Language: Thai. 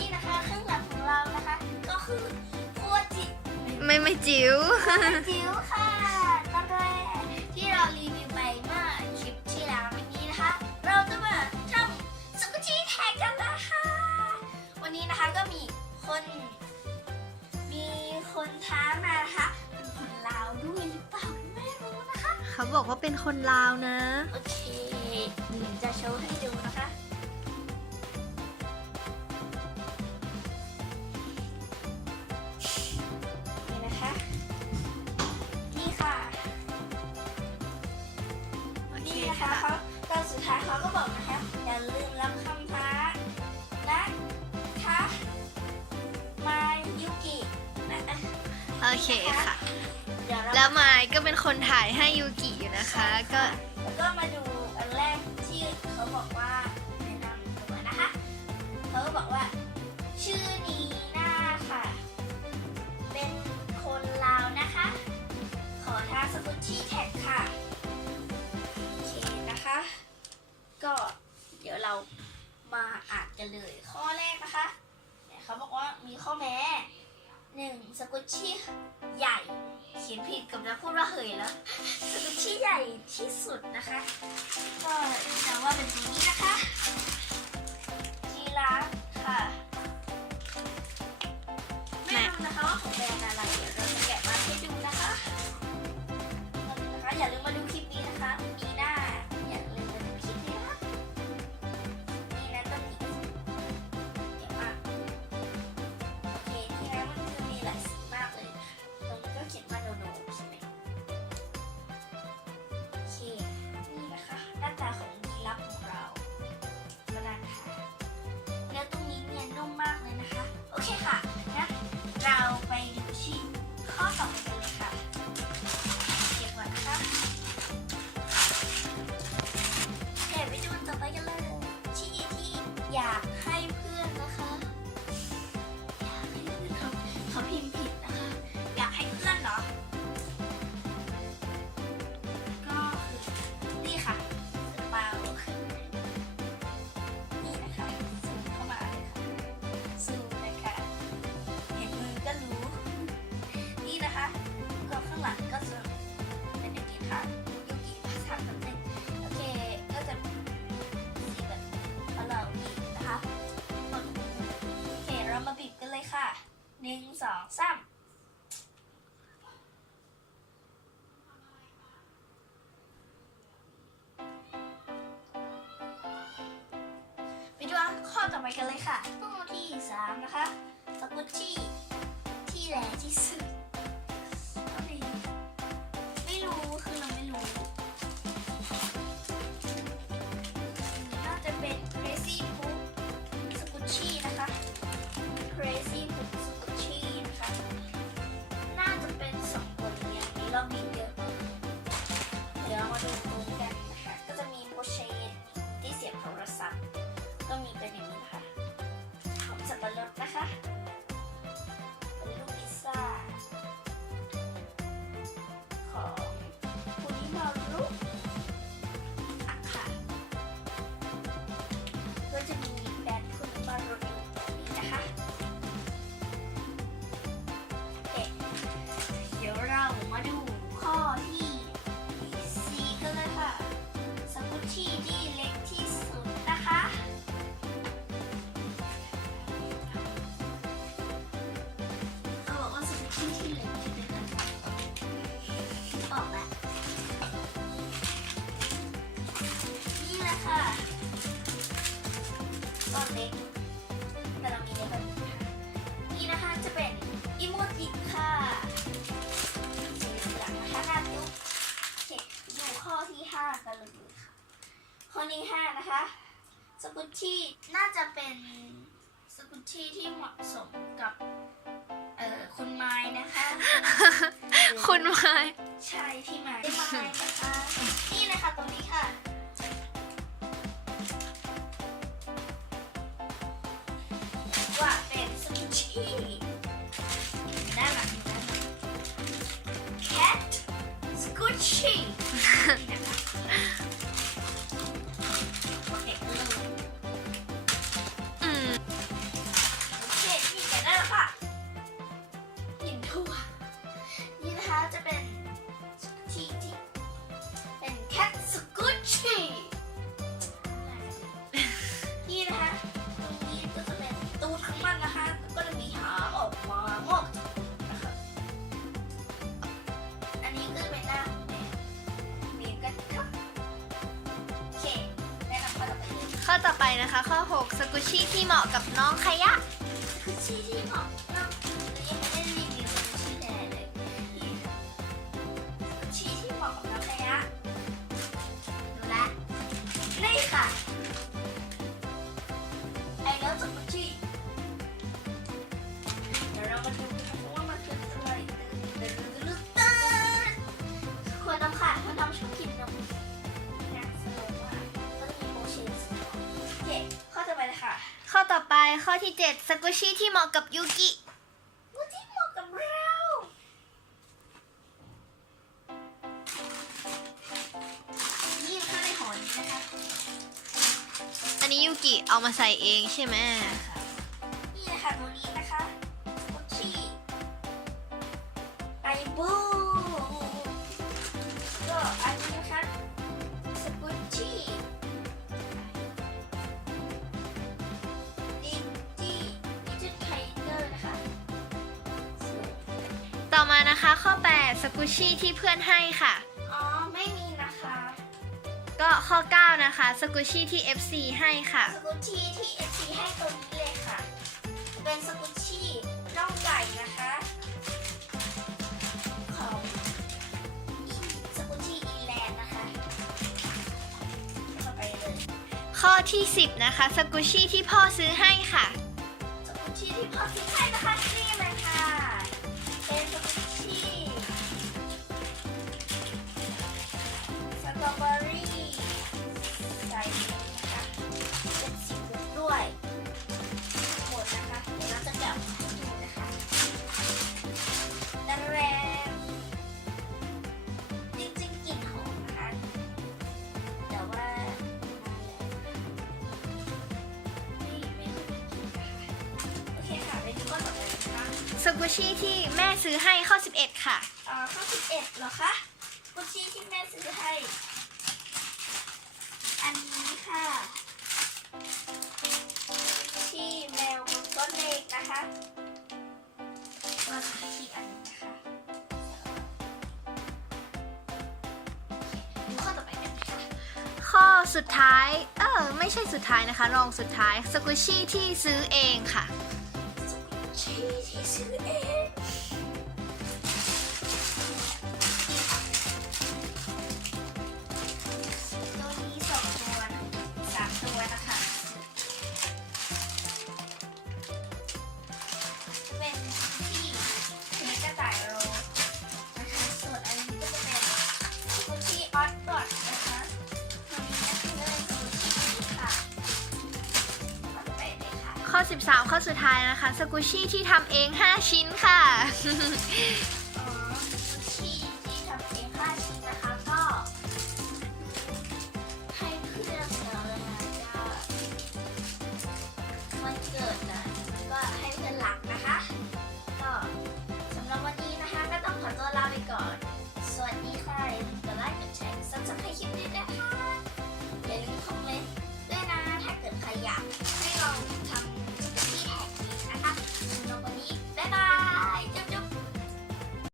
นี่นะคะเครื่องหลังของเรานะคะก็คือโคจิไม่จิ๋ว จิ๋วค่ะตอนแรกที่เรารีวิวไปเมื่อคลิปที่แล้ววันนี้นะคะ เราจะมาทำสกุชี่แท็กกันนะคะวันนี้นะคะก็มีคนท้ามานะคะเป็นคนลาวด้วยหรือเปล่าไม่รู้นะคะ เขาบอกว่าเป็นคนลาวนะ โอเคเดี๋ยวจะโชว์ให้ดูนะคะนี่นะคะนี่ค่ะ โอเค นี่นะคะ ค่ะ ตอนสุดท้ายเขาก็บอกนะคะอย่าลืมรับคำท้านะคะมายุกินะ โอเคค่ะ เดี๋ยวเรา แล้วไมายก็เป็นคนถ่ายให้ยูกิอยู่นะคะ ก็ แล้วก็มาดูอันแรกที่เขาบอกว่าแนะนำตัวนะคะเขาก็บอกว่าชื่อนีน่าค่ะ เป็นคนลาวนะคะ ขอท้าสกุชชี่แท็กค่ะโอเคนะคะ ก็เดี๋ยวเรามาอ่านกันเลยข้อแรกนะคะเนี่ยเขาบอกว่ามีข้อแม้1สกุชชี่ใหญ่เขียนผิดกับแล้วพูดว่าเหยแล้วสกุชชี่ใหญ่ที่สุดนะคะ ก็จะว่าเป็นตัวนี้นะคะจีราฟค่ะไม่รู้นะคะว่าของแบรนด์อะไรเดี๋ยวเราจะแกะมาให้ดูนะคะอย่าลืมมาดูคลิปนี้นะคะมีหน้าอย่าลืมมาดูคลิปนี้นะคะนี่นะต้นนี้เดี๋ยวมาโอเคนี่นะมันคือมีหลายสีมากเลยนะคะตรงนี้ก็เขียนว่าโนโนใช่ไหมโอเคนี่นะคะหน้าตาของยีราฟของเราก็น่าทานเนื้อตรงนี้เนียนนุ่มมากเลยนะคะโอเคค่ะงั้นเราไปดูที่ข้อต่อไปกันเลยค่ะเก็บก่อนนะคะเดี๋ยวไปดูต่อไปกันเลยที่อยากให้เพื่อนนะคะอยากให้เพื่อนเขาพิมพ์ผิดนะคะอยากให้เพื่อนเหรอก็คือนี่ค่ะกระเป๋านี่นะคะซูมเข้ามาเลยค่ะซูมเลยค่ะเห็นมือก็รู้ นี่นะคะก็ข้างหลังก็จะเป็นอย่างนี้ค่ะยูกิภาษาแบบหนึ่งโอเคก็จะสีแบบของเราอีกนะคะโอเคเรามาบีบกันเลยค่ะ1 2 3ไปดูข้อต่อไปกันเลยค่ะข้อที่3นะคะสกุชชี่ที่แหลที่สุดไม่รู้คือเราไม่รู้น่าจะเป็น Crazy Poop Squishy นะคะ Crazy Poop Squishy นะคะน่าจะเป็น2ตัวนี้อันนี้เรามีเยอะเดี๋ยวเรามาดูตรงกันนะคะก็จะมีโมเชนที่เสียบโทรศัพท์ก็มีเป็นอย่างนี้นะคะของสับปะรดนะคะเป็นลูกพิซซ่าของคุณนิมารุอะค่ะก็จะมีแบรนด์คุณนิมารุอยู่ตรงนี้นะคะเอ๊ะเดี๋ยวเรามาดูข้อที่4กันเลยค่ะสกุชชี่ที่เล็กที่สุดนะคะเขาบอกว่าสกุชชี่ที่เล็กที่สุดนะคะออกแล้วนี่แหละค่ะก้อนเล็กแต่เรามีเยอะแบบนี้ค่ะนี่นะคะจะเป็นอิโมจิค่ะสีเหลืองนะคะหน้าจุ๊บโอเคดูข้อที่5กันเลยค่ะข้อที่5นะคะสกุชชี่น่าจะเป็นสกุชชี่ที่เหมาะสมกับคุณไม้นะคะ คุณไมาย ใช่พี่ไม้นะคะ นี่เลยค่ะตรงนี้ค่ะว่าเป็นสกุชชี่ด้านหลังอยู่ด้านหลัง cat squishy นี่นะคะโอเคเลย อืม นะคะ ข้อ 6 สกุชชี่ที่เหมาะกับน้องขยะ คือชีที่เหมาะน้องยังไม่ได้รีวิวชื่อแน่เลยชีที่เหมาะกับน้องขยะดูละนี่ค่ะไอ้แล้วสกุชชี่เดี๋ยวเรามาดูกันว่ามันคืออะไรควรน้ำค่ะควรน้ำชอบกินนมนะสนุกมากก็มีโมเชนโอเคข้อต่อไปเลยค่ะ ข้อต่อไปข้อที่ 7 สกุชชี่ที่เหมาะกับยูกิ กูที่เหมาะกับเรานี่ข้างในหอนี้นะคะ อันนี้ยูกิเอามาใส่เองใช่ไหม นี่นะคะตัวนี้นะคะสกุชชี่ไอบูก็อันนี้นะคะสกุชชี่ดิจิไทเกอร์นะคะ ต่อมานะคะข้อ 8 สกุชชี่ที่เพื่อนให้ค่ะ อ๋อไม่มีนะคะ ก็ข้อ 9 นะคะ สกุชชี่ที่ FC ให้ค่ะ สกุชชี่ที่ FC ให้ตัวนี้เลยค่ะ เป็นสกุชชี่น่องไก่นะคะของสกุชชี่อีแลนด์นะคะเข้าไปเลย ข้อที่ 10 นะคะ สกุชชี่ที่พ่อซื้อให้ค่ะ สกุชชี่ที่พ่อซื้อให้นะคะนี่เลยค่ะ เป็นสกุชชี่สตรอเบอรี่ใส่นะคะเป็นสีเหลืองด้วยหมดนะคะเดี๋ยวเราจะแกะออกมาให้ดูนะคะตะแรมจริงๆกลิ่นหอมนะคะแต่ว่าไม่ค่อยได้กลิ่นนะคะโอเคค่ะไปดูข้อต่อไปนะคะ สกุชชี่ที่แม่ซื้อให้ข้อ 11 ค่ะ ข้อ11เหรอคะกุชชี่ที่แม่ซื้อให้ อันนี้ค่ะที่แมวบนต้นเล็กนะคะก็ใช้อีกอันหนึงนะคะดูข้อต่อไปกันค่ะ ข้อสุดท้ายไม่ใช่สุดท้ายนะคะ รองสุดท้าย สกุชชี่ที่ซื้อเองค่ะ สกุชชี่ที่ซื้อเอง ตัวนี้2 ตัวนะ3 ตัวนะคะเป็นที่เค้กกระต่ายโรลนะคะส่วนอันนี้ก็จะเป็นสกุชชี่ออตดอทนะคะตัวนี้ก็คือสกุชชี่ค่ะเอาไปเลยค่ะ ข้อ 13 ข้อสุดท้ายนะคะ สกุชชี่ที่ทำเอง 5 ชิ้นค่ะ อ๋อสกุชชี่ที่ทำเอง5 ชิ้นนะคะก็ให้เพื่อนเนาะจะวันเกิดนะก็ให้เพื่อนรักนะคะ